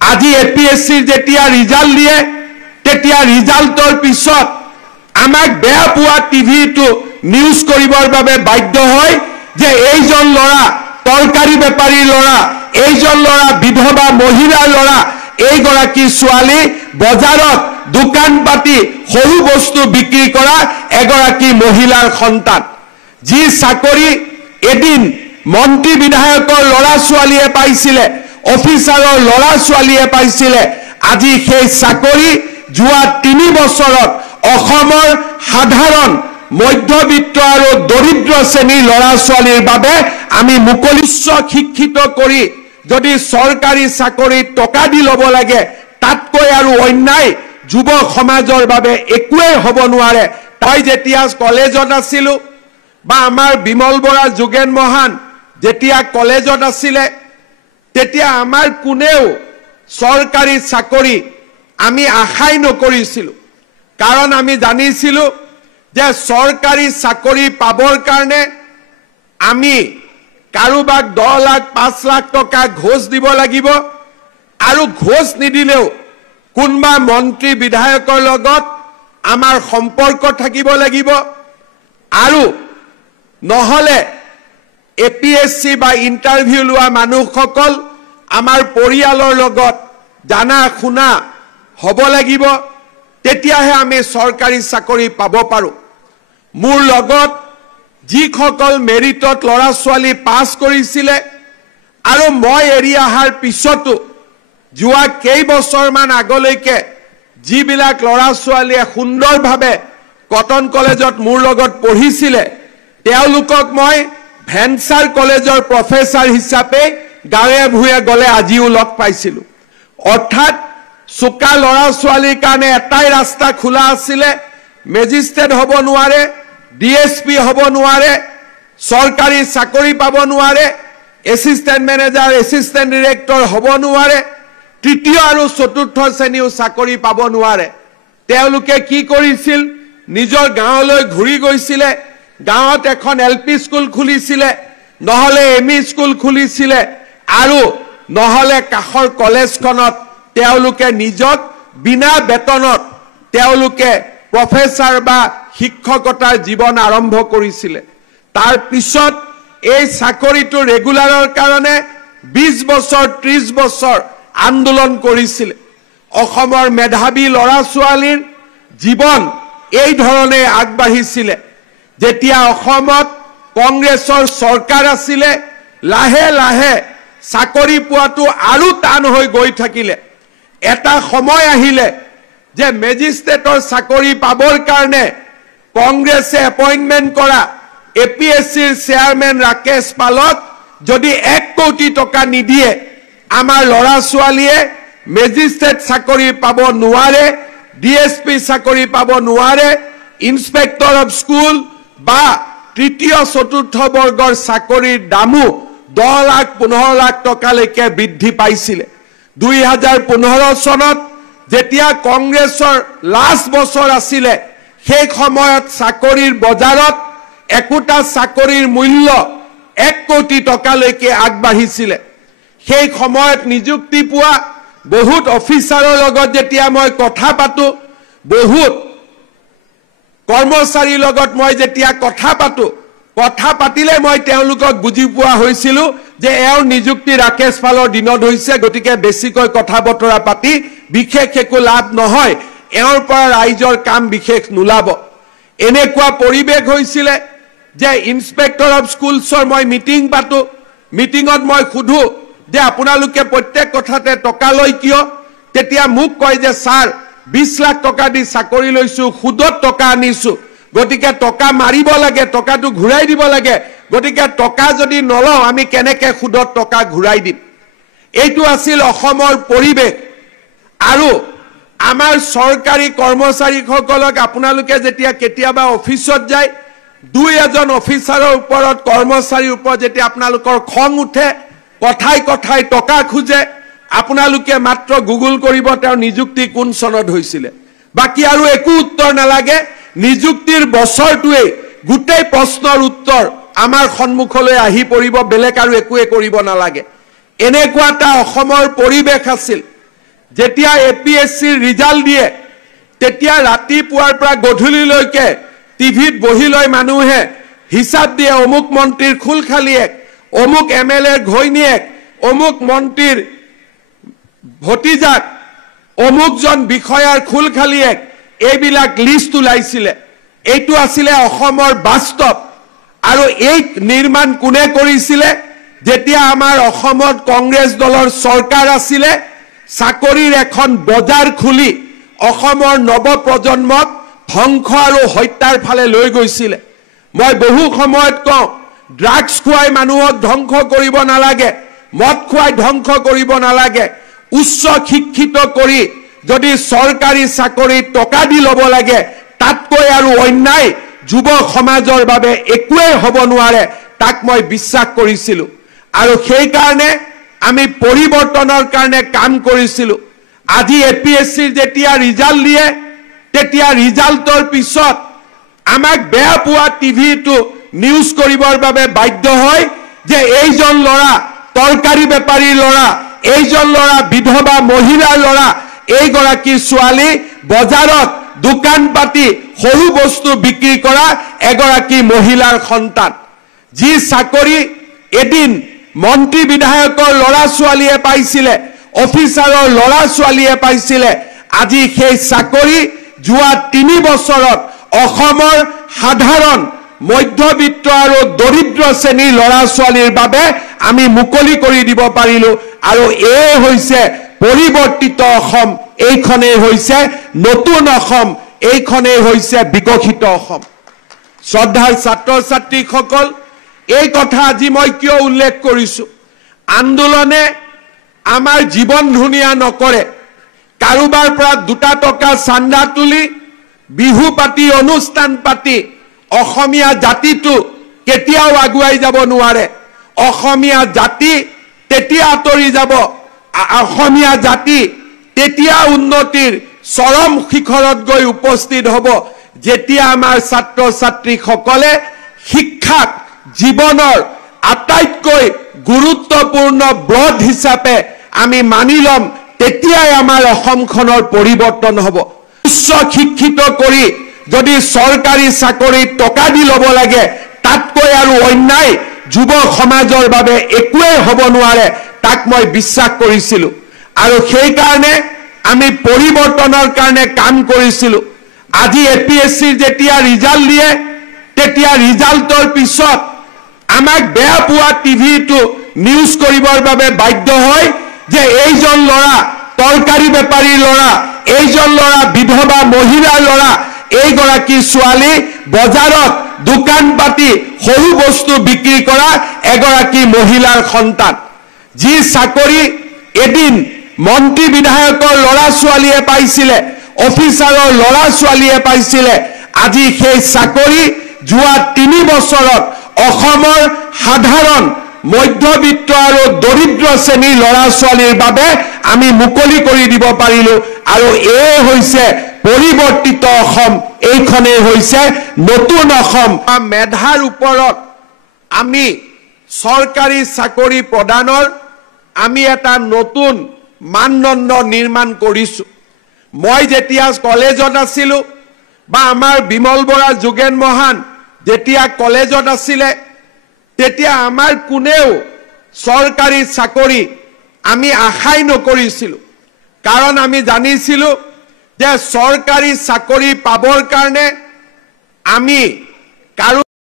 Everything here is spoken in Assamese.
আজি এপিএসসিৰ যেতিয়া ৰিজাল্ট দিয়ে তেতিয়া ৰিজাল্টৰ পিছত আমাক বেয়া পোৱা টিভিটো নিউজ কৰিবৰ বাবে বাধ্য হয় যে এইজন ল'ৰা তৰকাৰী বেপাৰীৰ ল'ৰা, এইজন ল'ৰা বিধৱা মহিলাৰ ল'ৰা, এইগৰাকী ছোৱালী বজাৰত দোকান পাতি সৰু বস্তু বিক্ৰী কৰা এগৰাকী মহিলাৰ সন্তান, যি চাকৰি এদিন মন্ত্ৰী বিধায়কৰ ল'ৰা ছোৱালীয়ে পাইছিলে, অফিচাৰৰ ল'ৰা ছোৱালীয়ে পাইছিলে। আজি সেই চাকৰি যোৱা 3 বছৰত অসমৰ সাধাৰণ মধ্যবিত্ত আৰু দৰিদ্ৰ শ্ৰেণীৰ ল'ৰা ছোৱালীৰ বাবে আমি মুকলিচ্ছ শিক্ষিত কৰি যদি চৰকাৰী চাকৰি টকা দি ল'ব লাগে, তাতকৈ আৰু অন্যায় যুৱ সমাজৰ বাবে একোৱেই হ'ব নোৱাৰে। তাই যেতিয়া কলেজত আছিলো বা আমাৰ বিমল বৰা যোগেন মহান যেতিয়া কলেজত আছিলে তেতিয়া আমাৰ কোনেও চৰকাৰী চাকৰি আমি আশাই নকৰিছিলো, কাৰণ আমি জানিছিলো যে চৰকাৰী চাকৰি পাবৰ কাৰণে আমি কাৰোবাক 10 লাখ 5 লাখ টকা ঘোষ দিব লাগিব, আৰু ঘোষ নিদিলেও কোনবা মন্ত্ৰী বিধায়কৰ লগত আমাৰ সম্পৰ্ক থাকিব লাগিব, আৰু নহলে এপিএসসি বা ইন্টাৰভিউ লোৱা মানুহসকল আমাৰ পৰিয়ালৰ লগত জানা শুনা হ'ব লাগিব, তেতিয়াহে আমি চৰকাৰী চাকৰি পাব পাৰো। মোৰ লগত যিসকল মেৰিটত ল'ৰা ছোৱালী পাছ কৰিছিলে আৰু মই এৰি অহাৰ পিছতো যোৱা কেইবছৰমান আগলৈকে যিবিলাক ল'ৰা ছোৱালীয়ে সুন্দৰভাৱে কটন কলেজত মোৰ লগত পঢ়িছিলে তেওঁলোকক মই ভেঞ্চাৰ কলেজৰ প্ৰফেচাৰ হিচাপে গাঁৱে ভূঞে গলে আজিও লগ পাইছিলো। অৰ্থাৎ চোকা ল'ৰা ছোৱালীৰ কাৰণে এটাই ৰাস্তা খোলা আছিলে, মেজিষ্ট্ৰেট হ'ব নোৱাৰে, ডিএসপি হ'ব নোৱাৰে, চৰকাৰী চাকৰি পাব নোৱাৰে, এছিষ্টেণ্ট মেনেজাৰ এছিষ্টেণ্ট ডিৰেক্টৰ হ'ব নোৱাৰে, তৃতীয় আৰু চতুৰ্থ শ্ৰেণীও চাকৰি পাব নোৱাৰে। তেওঁলোকে কি কৰিছিল, নিজৰ গাঁৱলৈ ঘূৰি গৈছিলে, গাঁৱত এখন এলপি স্কুল খুলিছিলে, নহলে এমই স্কুল খুলিছিলে, আৰু নহলে কাষৰ কলেজখনত তেওঁলোকে নিজক বিনা বেতনত তেওঁলোকে প্ৰফেচাৰ বা শিক্ষকতাৰ জীৱন আৰম্ভ কৰিছিলে। তাৰ পিছত এই চাকৰিটো ৰেগুলাৰৰ কাৰণে 20 বছৰ 30 বছৰ আন্দোলন কৰিছিলে। অসমৰ মেধাৱী ল'ৰা ছোৱালীৰ জীৱন এই ধৰণে আগবাঢ়িছিলে। যেতিয়া অসমত কংগ্ৰেছৰ চৰকাৰ আছিলে লাহে লাহে চাকৰি পোৱাটো আৰু টান হৈ গৈ থাকিলে। এটা সময় আহিলে যে মেজিষ্ট্ৰেটৰ চাকৰি পাবৰ কাৰণে কংগ্ৰেছে এপইণ্টমেণ্ট কৰা এপিএসসিৰ চেয়াৰমেন ৰাকেশ পালক যদি 1 কোটি টকা নিদিয়ে আমাৰ ল'ৰা ছোৱালীয়ে মেজিষ্ট্ৰেট চাকৰি পাব নোৱাৰে, ডিএসপি চাকৰি পাব নোৱাৰে, ইন্সপেক্টৰ অফ স্কুল বা তৃতীয় চতুৰ্থ বৰ্গৰ চাকৰিৰ দামো 10 লাখ 15 লাখ টকালৈকে বৃদ্ধি পাইছিলে। 2015 চনত যেতিয়া কংগ্ৰেছৰ লাষ্ট বছৰ আছিলে সেই সময়ত চাকৰিৰ বজাৰত একোটা চাকৰিৰ মূল্য 1 কোটি টকালৈকে আগবাঢ়িছিলে। সেই সময়ত নিযুক্তি পোৱা বহুত অফিচাৰৰ লগত যেতিয়া মই কথা পাতো, বহুত কৰ্মচাৰীৰ লগত মই যেতিয়া কথা পাতিলে মই তেওঁলোকক বুজি পোৱা হৈছিল যে এওঁৰ নিযুক্তি ৰাকেশ পালৰ দিনত হৈছে, গতিকে বেছিকৈ কথা বতৰা পাতি বিশেষ একো লাভ নহয়, এওঁৰ পৰা ৰাইজৰ কাম বিশেষ নোলাব। এনেকুৱা পৰিৱেশ হৈছিলে যে ইন্সপেক্টৰ অফ স্কুলছৰ মই মিটিং পাতো, মিটিঙত মই সুধো যে আপোনালোকে প্ৰত্যেক কথাতে টকা লয় কিয়? তেতিয়া মোক কয় যে ছাৰ 20 লাখ টকা দি চাকৰি লৈছো, সুদত টকা আনিছো, গতিকে টকা মাৰিব লাগে, টকাটো ঘূৰাই দিব লাগে, গতিকে টকা যদি নলওঁ আমি কেনেকে সুদত টকা ঘূৰাই দিম? এইটো আছিল অসমৰ পৰিৱেশ। আৰু আমাৰ চৰকাৰী কৰ্মচাৰীসকলক আপোনালোকে যেতিয়া কেতিয়াবা অফিচত যায়, 2-এজন অফিচাৰৰ ওপৰত কৰ্মচাৰীৰ ওপৰত যেতিয়া আপোনালোকৰ খং উঠে, কথাই কথাই টকা খোজে, আপোনালোকে মাত্ৰ গুগল কৰিব তেওঁৰ নিযুক্তি কোন চনত হৈছিলে, বাকি আৰু একো উত্তৰ নালাগে। নিযুক্তিৰ বছৰটোৱে গোটেই প্ৰশ্নৰ উত্তৰ আমাৰ সন্মুখলৈ আহি পৰিব, বেলেগ আৰু একোৱে কৰিব নালাগে। এনেকুৱা এটা অসমৰ পৰিৱেশ আছিল। যেতিয়া APSCৰ ৰিজাল্ট দিয়ে তেতিয়া ৰাতিপুৱাৰ পৰা গধূলিলৈকে টিভিত বহি লৈ মানুহে হিচাপ দিয়ে অমুক মন্ত্ৰীৰ খুলখালিয়েক অমুক MLAৰ ঘৈণীয়েক অমুক মন্ত্ৰীৰ ভতিজাক অমুকজন বিষয়াৰ খুলখালিয়েক এইবিলাক লিষ্ট ওলাইছিলে এইটো আছিলে অসমৰ বাস্তৱ আৰু এই নিৰ্মাণ কোনে কৰিছিলে যেতিয়া আমাৰ অসমত কংগ্ৰেছ দলৰ চৰকাৰ আছিলে চাকৰিৰ এখন বজাৰ খুলি অসমৰ নৱপ্ৰজন্মক ধ্বংস আৰু হত্যাৰ ফালে লৈ গৈছিলে মই বহু সময়ত কওঁ ড্ৰাগছ খুৱাই মানুহক ধ্বংস কৰিব নালাগে মদ খুৱাই ধ্বংস কৰিব নালাগে উচ্চ শিক্ষিত কৰি যদি চৰকাৰী চাকৰি টকা দি ল'ব লাগে তাতকৈ আৰু অন্যায় যুৱ সমাজৰ বাবে একোৱে হ'ব নোৱাৰে তাক মই বিশ্বাস কৰিছিলো আৰু সেই কাৰণে আমি পৰিৱৰ্তনৰ কাৰণে কাম কৰিছিলো আজি APSCৰ যেতিয়া ৰিজাল্ট দিয়ে তেতিয়া ৰিজাল্টৰ পিছত আমাক বেয়া পোৱা টিভিটো নিউজ কৰিবৰ বাবে বাধ্য হয় যে এইজন ল'ৰা তৰকাৰী বেপাৰীৰ ল'ৰা এইজন ল'ৰা বিধৱা মহিলাৰ ল'ৰা এইগৰাকী ছোৱালী বজাৰত দোকান পাতি সৰু বস্তু বিক্ৰী কৰা এগৰাকী মহিলাৰ সন্তান যি চাকৰি এদিন মন্ত্ৰী বিধায়কৰ ল'ৰা ছোৱালীয়ে পাইছিলে অফিচাৰৰ ল'ৰা ছোৱালীয়ে পাইছিলে আজি সেই চাকৰি যোৱা 3 বছৰত অসমৰ সাধাৰণ মধ্যবিত্ত আৰু দৰিদ্ৰ শ্ৰেণীৰ ল'ৰা ছোৱালীৰ বাবে আমি মুকলি কৰি দিব পাৰিলো আৰু এই হৈছে পৰিৱৰ্তিত অসম এইখনে হৈছে নতুন অসম এইখনে হৈছে বিকশিত অসম শ্ৰদ্ধাৰ ছাত্ৰ ছাত্ৰীসকল এই কথা আজি মই কিয় উল্লেখ কৰিছো আন্দোলনে আমাৰ জীৱন ধুনিয়া নকৰে কাৰোবাৰ পৰা 2 টকা চান্দা তুলি বিহু পাতি অনুষ্ঠান পাতি অসমীয়া জাতিটো কেতিয়াও আগুৱাই যাব নোৱাৰে অসমীয়া জাতি তেতিয়া আতৰি যাব অসমীয়া জাতি তেতিয়া উন্নতিৰ চৰম শিখৰত গৈ উপস্থিত হ'ব যেতিয়া আমাৰ ছাত্ৰ ছাত্ৰীসকলে শিক্ষাক জীৱনৰ আটাইতকৈ গুৰুত্বপূৰ্ণ ব্ৰড হিচাপে আমি মানি লম তেতিয়াই আমাৰ অসমখনৰ পৰিৱৰ্তন হ'ব উচ্চ শিক্ষিত কৰি যদি চৰকাৰী চাকৰি টকা দি ল'ব লাগে তাতকৈ আৰু অন্যায় যুৱ সমাজৰ বাবে একোৱে হ'ব নোৱাৰে তাক মই বিশ্বাস কৰিছিলো আৰু সেই কাৰণে আমি পৰিৱৰ্তনৰ কাৰণে কাম কৰিছিলো আজি APSCৰ যেতিয়া ৰিজাল্ট দিয়ে তেতিয়া ৰিজাল্টৰ পিছত আমাক বেয়া পোৱা টিভিটো নিউজ কৰিবৰ বাবে বাধ্য হয় যে এইজন ল'ৰা তৰকাৰী বেপাৰীৰ ল'ৰা এইজন ল'ৰা বিধৱা মহিলাৰ ল'ৰা এইগৰাকী ছোৱালী বজাৰত দোকান পাতি সৰু বস্তু বিক্ৰী কৰা এগৰাকী মহিলাৰ সন্তান যি চাকৰি এদিন মন্ত্ৰী বিধায়কৰ ল'ৰা ছোৱালীয়ে পাইছিলে অফিচাৰৰ ল'ৰা ছোৱালীয়ে পাইছিলে আজি সেই চাকৰি যোৱা 3 বছৰত অসমৰ সাধাৰণ মধ্যবিত্ত আৰু দৰিদ্ৰ শ্ৰেণীৰ ল'ৰা ছোৱালীৰ বাবে আমি মুকলি কৰি দিব পাৰিলো আৰু এই হৈছে পৰিৱৰ্তিত অসম এইখনে হৈছে নতুন অসম মেধাৰ ওপৰত আমি চৰকাৰী চাকৰি প্ৰদানৰ আমি এটা নতুন মানদণ্ড নিৰ্মাণ কৰিছো মই যেতিয়া কলেজত আছিলো বা আমাৰ বিমল বৰা যোগেন মহান যেতিয়া কলেজত আছিলে তেতিয়া আমাৰ কোনেও চৰকাৰী চাকৰি আমি আশাই নকৰিছিলো কাৰণ আমি জানিছিলো যে চৰকাৰী চাকৰি পাবৰ কাৰণে আমি কাৰো